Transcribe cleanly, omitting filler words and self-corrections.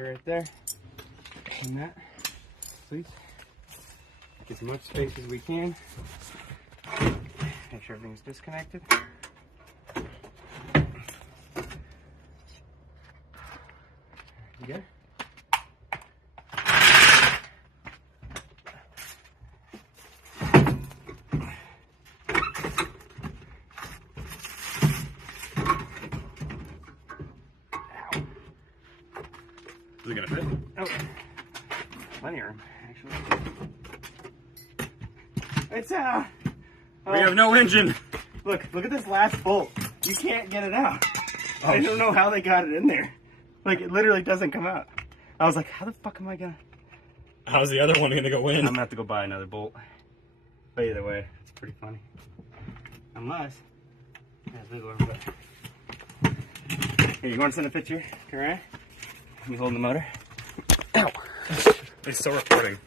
connector right there. And that, please. Get as much space as we can. Make sure everything's disconnected. Good. Is it gonna fit? Oh, plenty of room, actually. It's we have no engine. Look at this last bolt. You can't get it out. Oh, I don't know how they got it in there. Like, it literally doesn't come out. I was like, how the fuck am I gonna? How's the other one gonna go in? I'm gonna have to go buy another bolt. But either way, it's pretty funny. Unless, yeah, big one, but. Here, you want to send a picture? All right. You holding the motor? Ow! It's still recording.